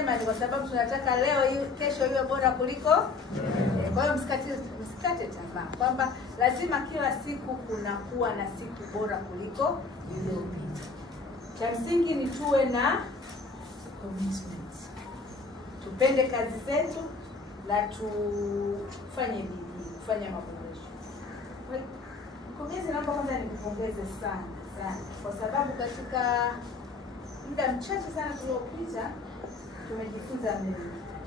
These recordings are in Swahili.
Ni kwa sababu tunataka leo kesho iwe bora kuliko. Kwa hiyo msikate tamaa kwamba lazima kila siku kunakuwa na siku bora kuliko iliyopita. Cha msingi ni tuwe na commitment. Tupende kazi zetu na tufanye bidii, kufanya maboresho. Mkurugenzi, naomba kwanza nikupongeze sana kwa sababu katika muda mchache sana tuliopita tumejifunza mengi.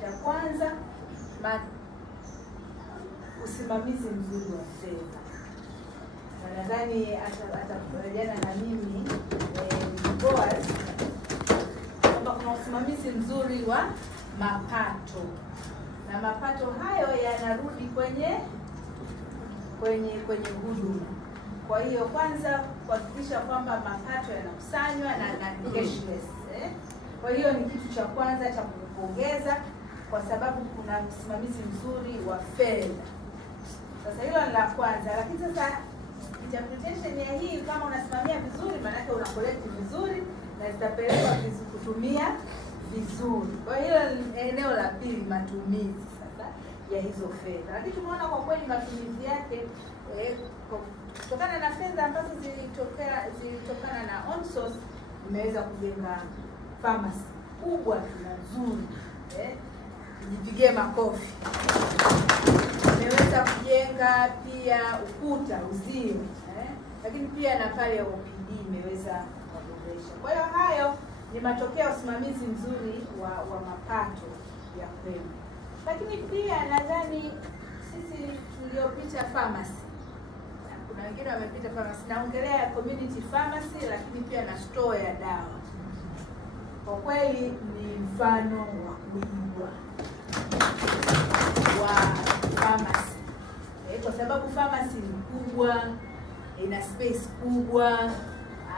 Cha kwanza, usimamizi mzuri wa fedha. Nadhani atakubaliana na mimi Boaz kwamba kuna usimamizi mzuri wa mapato, na mapato hayo yanarudi kwenye huduma. Kwa hiyo kwanza kuhakikisha kwamba mapato yanakusanywa na cashless. Kwa hiyo ni kitu cha kwanza cha kupongeza kwa sababu kuna usimamizi mzuri wa fedha. Sasa hilo ni la kwanza, lakini sasa interpretation ya hii, kama unasimamia vizuri maana yake una collect vizuri na zitapelekwa kutumia vizuri. Kwa hiyo eneo la pili, matumizi sasa ya hizo fedha. Lakini tumeona kwa kweli matumizi yake kutokana na fedha ambazo zilitokana na on source, imeweza kujenga pharmacy kubwa na nzuri, jipigie makofi. Imeweza kujenga pia ukuta uzio, lakini pia na pale OPD imeweza kuboresha. Kwa hiyo hayo ni matokeo ya usimamizi mzuri wa mapato ya kweli. Lakini pia nadhani sisi tuliopita pharmacy, kuna wengine wamepita pharmacy, naongelea community pharmacy, lakini pia na store ya dawa. Kwa kweli ni mfano wa kuigwa wa pharmacy. Kwa sababu pharmacy ni kubwa, ina space kubwa,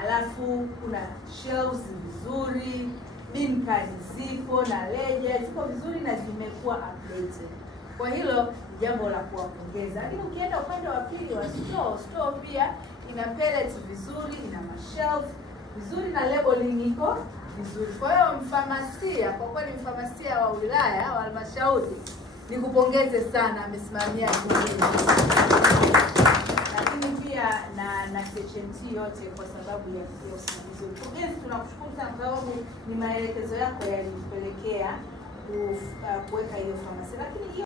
alafu kuna shelves vizuri, bin card zipo na ledger ziko vizuri na zimekuwa updated. Kwa hilo ni jambo la kuwapongeza. Lakini ukienda upande wa pili wa store pia ina pallets vizuri, ina mashelf vizuri na labeling iko vizuri. Kwa hiyo mfamasia, kwa kweli mfamasia wa wilaya wa halmashauri nikupongeze sana, amesimamia vizuri. Lakini pia na CHMT yote kwa sababu ya usimamizi. Mkurugenzi, tunakushukuru sana kwa sababu ni maelekezo yako yalitupelekea kuweka hiyo famasi. Lakini